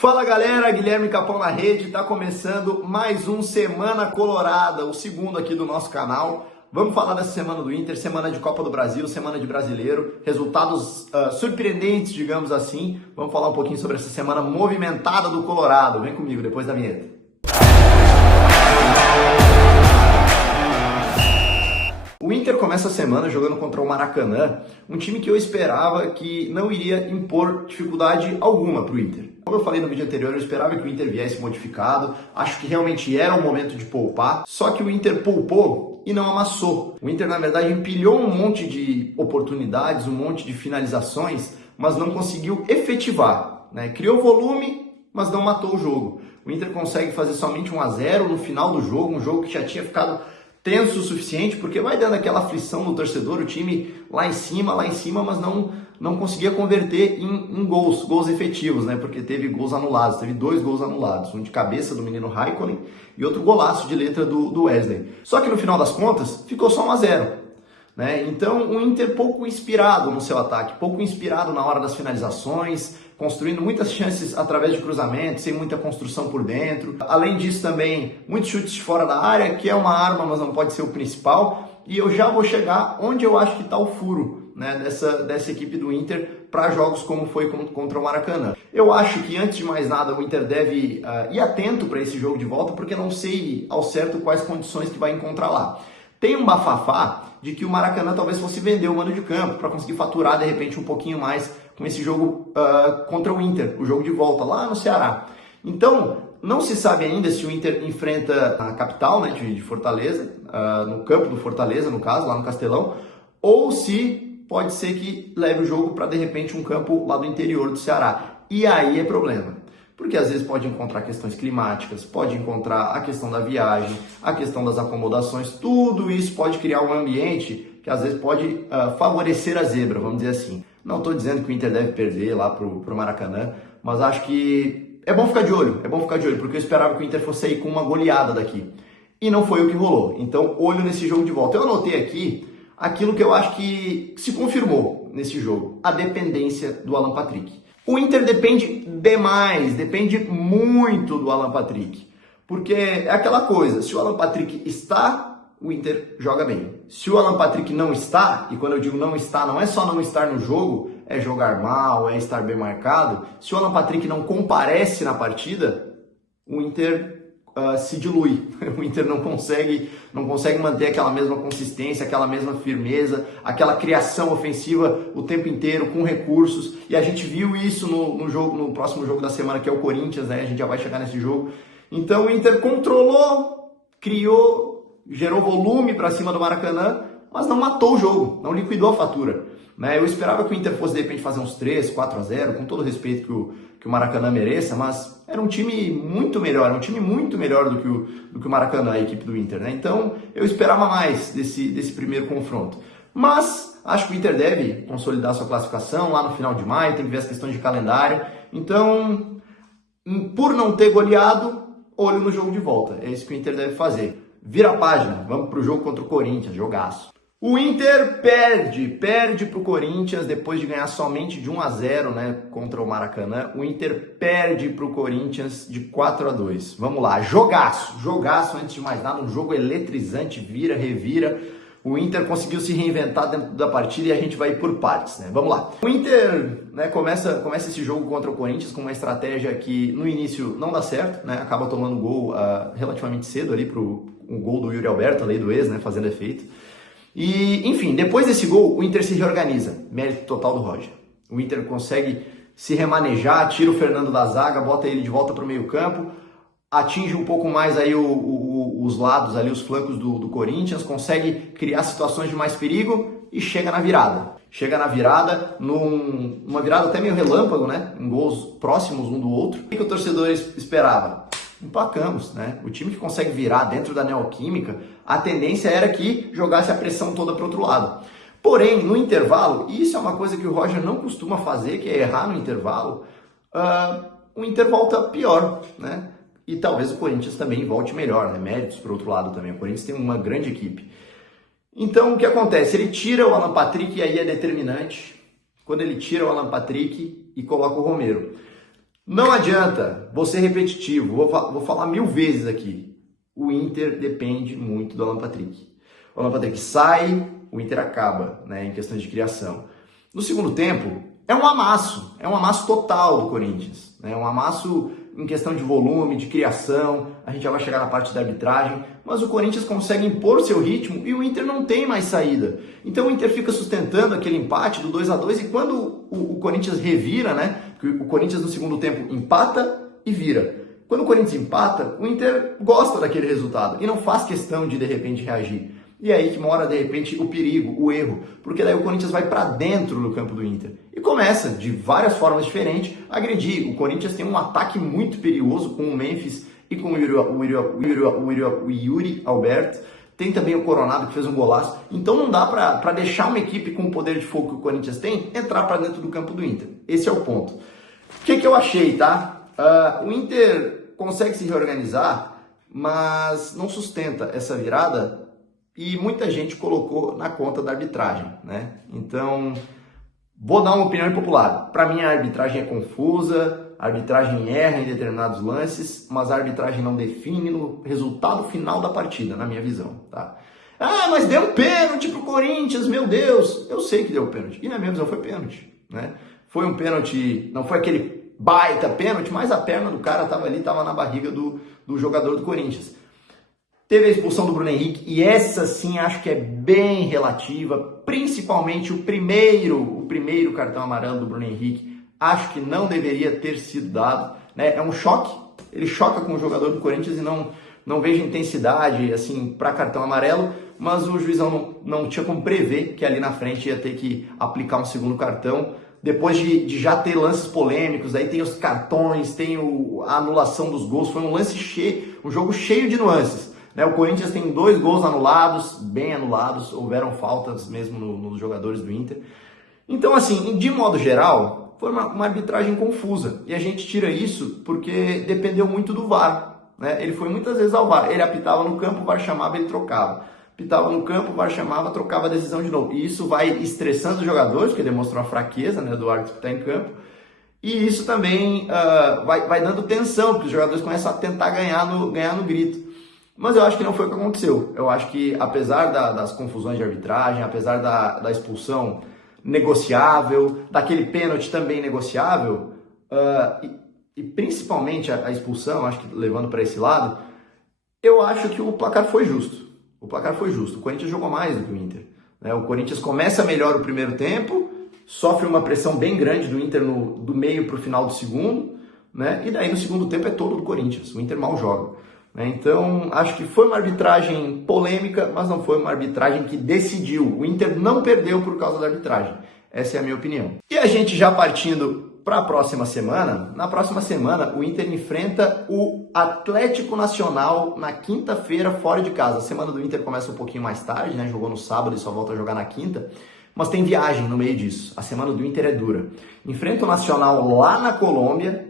Fala galera, Guilherme Capão na rede, está começando mais um Semana Colorada, o segundo aqui do nosso canal. Vamos falar dessa semana do Inter, semana de Copa do Brasil, semana de Brasileiro, resultados surpreendentes, digamos assim. Vamos falar um pouquinho sobre essa semana movimentada do Colorado. Vem comigo depois da vinheta. O Inter começa a semana jogando contra o Maracanã, um time que eu esperava que não iria impor dificuldade alguma para o Inter. Como eu falei no vídeo anterior, eu esperava que o Inter viesse modificado, acho que realmente era o momento de poupar, só que o Inter poupou e não amassou. O Inter, na verdade, empilhou um monte de oportunidades, um monte de finalizações, mas não conseguiu efetivar, né? Criou volume, mas não matou o jogo. O Inter consegue fazer somente 1-0 no final do jogo, um jogo que já tinha ficado tenso o suficiente, porque vai dando aquela aflição no torcedor, o time lá em cima, mas não conseguia converter em gols efetivos, né? Porque teve gols anulados, teve 2 gols anulados, um de cabeça do menino Raikkonen e outro golaço de letra do Wesley. Só que no final das contas, ficou só 1-0. Né? Então o Inter pouco inspirado no seu ataque, pouco inspirado na hora das finalizações, construindo muitas chances através de cruzamentos, sem muita construção por dentro. Além disso também, muitos chutes de fora da área, que é uma arma, mas não pode ser o principal. E eu já vou chegar onde eu acho que está o furo, né, dessa equipe do Inter para jogos como foi contra o Maracanã. Eu acho que, antes de mais nada, o Inter deve ir atento para esse jogo de volta, porque não sei ao certo quais condições que vai encontrar lá. Tem um bafafá de que o Maracanã talvez fosse vender o mando de campo para conseguir faturar, de repente, um pouquinho mais com esse jogo contra o Inter, o jogo de volta lá no Ceará. Então, não se sabe ainda se o Inter enfrenta a capital, né, de Fortaleza, no campo do Fortaleza, no caso, lá no Castelão, ou se pode ser que leve o jogo para, de repente, um campo lá do interior do Ceará. E aí é problema. Porque às vezes pode encontrar questões climáticas, pode encontrar a questão da viagem, a questão das acomodações, tudo isso pode criar um ambiente que às vezes pode favorecer a zebra, vamos dizer assim. Não estou dizendo que o Inter deve perder lá pro Maracanã, mas acho que é bom ficar de olho, porque eu esperava que o Inter fosse sair com uma goleada daqui. E não foi o que rolou, então olho nesse jogo de volta. Eu anotei aqui aquilo que eu acho que se confirmou nesse jogo, a dependência do Alan Patrick. O Inter depende demais, depende muito do Alan Patrick, porque é aquela coisa, se o Alan Patrick está, o Inter joga bem. Se o Alan Patrick não está, e quando eu digo não está, não é só não estar no jogo, é jogar mal, é estar bem marcado, se o Alan Patrick não comparece na partida, o Inter se dilui, o Inter não consegue manter aquela mesma consistência, aquela mesma firmeza, aquela criação ofensiva o tempo inteiro, com recursos, e a gente viu isso no próximo jogo da semana, que é o Corinthians, né? A gente já vai chegar nesse jogo. Então o Inter controlou, criou, gerou volume para cima do Maracanã, mas não matou o jogo, não liquidou a fatura. Né? Eu esperava que o Inter fosse de repente fazer uns 3, 4-0, com todo o respeito que o Maracanã mereça, mas era um time muito melhor, do que o Maracanã, a equipe do Inter, né? Então eu esperava mais desse primeiro confronto. Mas acho que o Inter deve consolidar sua classificação lá no final de maio, tem que ver as questões de calendário. Então, por não ter goleado, olho no jogo de volta. É isso que o Inter deve fazer. Vira a página, vamos pro jogo contra o Corinthians, jogaço. O Inter perde para o Corinthians depois de ganhar somente de 1-0, né, contra o Maracanã. O Inter perde para o Corinthians de 4-2. Vamos lá, jogaço antes de mais nada, um jogo eletrizante, vira, revira. O Inter conseguiu se reinventar dentro da partida e a gente vai por partes, né? Vamos lá. O Inter, né, começa esse jogo contra o Corinthians com uma estratégia que no início não dá certo, né? Acaba tomando gol relativamente cedo ali um gol do Yuri Alberto, a lei do ex, né, fazendo efeito. E, enfim, depois desse gol, o Inter se reorganiza. Mérito total do Roger. O Inter consegue se remanejar, tira o Fernando da zaga, bota ele de volta para o meio campo, atinge um pouco mais aí os lados, ali os flancos do Corinthians, consegue criar situações de mais perigo e chega na virada. Numa virada até meio relâmpago, né? Em gols próximos um do outro. O que o torcedor esperava? Empacamos, né? O time que consegue virar dentro da Neoquímica, a tendência era que jogasse a pressão toda para o outro lado. Porém, no intervalo, e isso é uma coisa que o Roger não costuma fazer, que é errar no intervalo, o Inter volta pior, né? E talvez o Corinthians também volte melhor, né? Méritos para o outro lado também. O Corinthians tem uma grande equipe. Então, o que acontece? Ele tira o Alan Patrick e aí é determinante. Quando ele tira o Alan Patrick e coloca o Romero. Não adianta, vou ser repetitivo, vou falar 1000 vezes aqui. O Inter depende muito do Alan Patrick. O Alan Patrick sai, o Inter acaba, né, em questões de criação. No segundo tempo, é um amasso total do Corinthians, né, um amasso em questão de volume, de criação, a gente já vai chegar na parte da arbitragem, mas o Corinthians consegue impor seu ritmo e o Inter não tem mais saída. Então o Inter fica sustentando aquele empate do 2-2 e quando o Corinthians revira, né, o Corinthians no segundo tempo empata e vira. Quando o Corinthians empata, o Inter gosta daquele resultado e não faz questão de repente reagir. E é aí que mora, de repente, o perigo, o erro, porque daí o Corinthians vai para dentro do campo do Inter e começa, de várias formas diferentes, a agredir. O Corinthians tem um ataque muito perigoso com o Memphis e com o Yuri Alberto. Tem também o Coronado, que fez um golaço. Então não dá para deixar uma equipe com o poder de fogo que o Corinthians tem entrar para dentro do campo do Inter. Esse é o ponto. O que eu achei, tá? O Inter consegue se reorganizar, mas não sustenta essa virada. E muita gente colocou na conta da arbitragem, né? Então, vou dar uma opinião impopular. Para mim, a arbitragem é confusa, a arbitragem erra em determinados lances, mas a arbitragem não define no resultado final da partida, na minha visão, tá? Ah, mas deu um pênalti pro Corinthians, meu Deus! Eu sei que deu pênalti, e na minha visão foi pênalti, né? Foi um pênalti, não foi aquele baita pênalti, mas a perna do cara estava ali, estava na barriga do jogador do Corinthians. Teve a expulsão do Bruno Henrique e essa sim acho que é bem relativa, principalmente o primeiro cartão amarelo do Bruno Henrique, acho que não deveria ter sido dado, né? É um choque, ele choca com o jogador do Corinthians e não vejo intensidade assim para cartão amarelo, mas o juizão não tinha como prever que ali na frente ia ter que aplicar um segundo cartão. Depois de já ter lances polêmicos, aí tem os cartões, tem a anulação dos gols, foi um lance cheio, um jogo cheio de nuances. O Corinthians tem 2 gols anulados, bem anulados, houveram faltas mesmo nos jogadores do Inter. Então, assim, de modo geral, foi uma arbitragem confusa. E a gente tira isso porque dependeu muito do VAR, né? Ele foi muitas vezes ao VAR. Ele apitava no campo, o VAR chamava, ele trocava. Apitava no campo, o VAR chamava, trocava a decisão de novo. E isso vai estressando os jogadores, porque demonstrou a fraqueza, né, do árbitro que está em campo. E isso também vai dando tensão, porque os jogadores começam a tentar ganhar no grito. Mas eu acho que não foi o que aconteceu. Eu acho que, apesar das confusões de arbitragem, apesar da expulsão negociável, daquele pênalti também negociável, e principalmente a expulsão, acho que levando para esse lado, eu acho que o placar foi justo. O placar foi justo. O Corinthians jogou mais do que o Inter, né? O Corinthians começa melhor o primeiro tempo, sofre uma pressão bem grande do Inter do meio para o final do segundo, né? E daí no segundo tempo é todo do Corinthians. O Inter mal joga. Então, acho que foi uma arbitragem polêmica, mas não foi uma arbitragem que decidiu. O Inter não perdeu por causa da arbitragem. Essa é a minha opinião. E a gente já partindo para a próxima semana, na próxima semana o Inter enfrenta o Atlético Nacional na quinta-feira fora de casa. A semana do Inter começa um pouquinho mais tarde, né? Jogou no sábado e só volta a jogar na quinta. Mas tem viagem no meio disso. A semana do Inter é dura. Enfrenta o Nacional lá na Colômbia,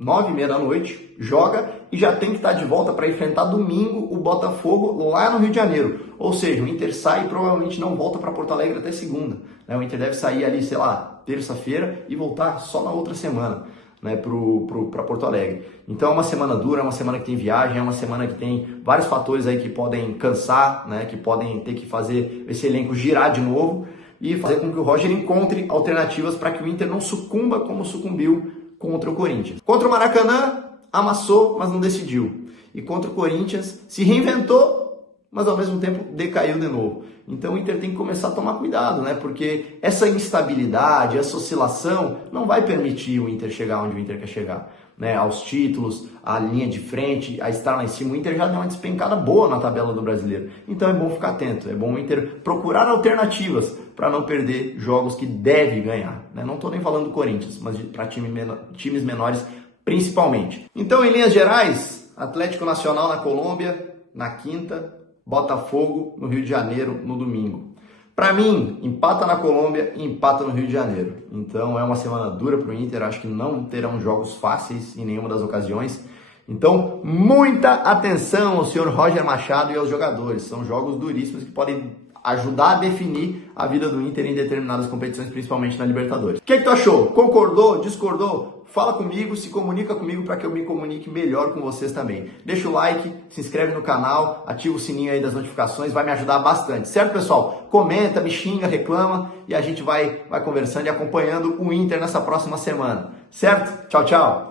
9h30 da noite, joga e já tem que estar de volta para enfrentar domingo o Botafogo lá no Rio de Janeiro. Ou seja, o Inter sai e provavelmente não volta para Porto Alegre até segunda, né? O Inter deve sair ali, sei lá, terça-feira e voltar só na outra semana, né, para Porto Alegre. Então é uma semana dura, é uma semana que tem viagem, é uma semana que tem vários fatores aí que podem cansar, né, que podem ter que fazer esse elenco girar de novo e fazer com que o Roger encontre alternativas para que o Inter não sucumba como sucumbiu contra o Corinthians. Contra o Maracanã, amassou, mas não decidiu. E contra o Corinthians, se reinventou, mas ao mesmo tempo decaiu de novo. Então o Inter tem que começar a tomar cuidado, né? Porque essa instabilidade, essa oscilação, não vai permitir o Inter chegar onde o Inter quer chegar, né? Aos títulos, à linha de frente, a estar lá em cima. O Inter já deu uma despencada boa na tabela do Brasileiro. Então é bom ficar atento, é bom o Inter procurar alternativas para não perder jogos que deve ganhar, né? Não estou nem falando do Corinthians, mas para times menores principalmente. Então, em linhas gerais, Atlético Nacional na Colômbia na quinta, Botafogo no Rio de Janeiro no domingo. Para mim, empata na Colômbia e empata no Rio de Janeiro. Então é uma semana dura para o Inter, acho que não terão jogos fáceis em nenhuma das ocasiões. Então, muita atenção ao senhor Roger Machado e aos jogadores. São jogos duríssimos que podem ajudar a definir a vida do Inter em determinadas competições, principalmente na Libertadores. O que tu achou? Concordou? Discordou? Fala comigo, se comunica comigo para que eu me comunique melhor com vocês também. Deixa o like, se inscreve no canal, ativa o sininho aí das notificações, vai me ajudar bastante, certo, pessoal? Comenta, me xinga, reclama e a gente vai conversando e acompanhando o Inter nessa próxima semana, certo? Tchau, tchau!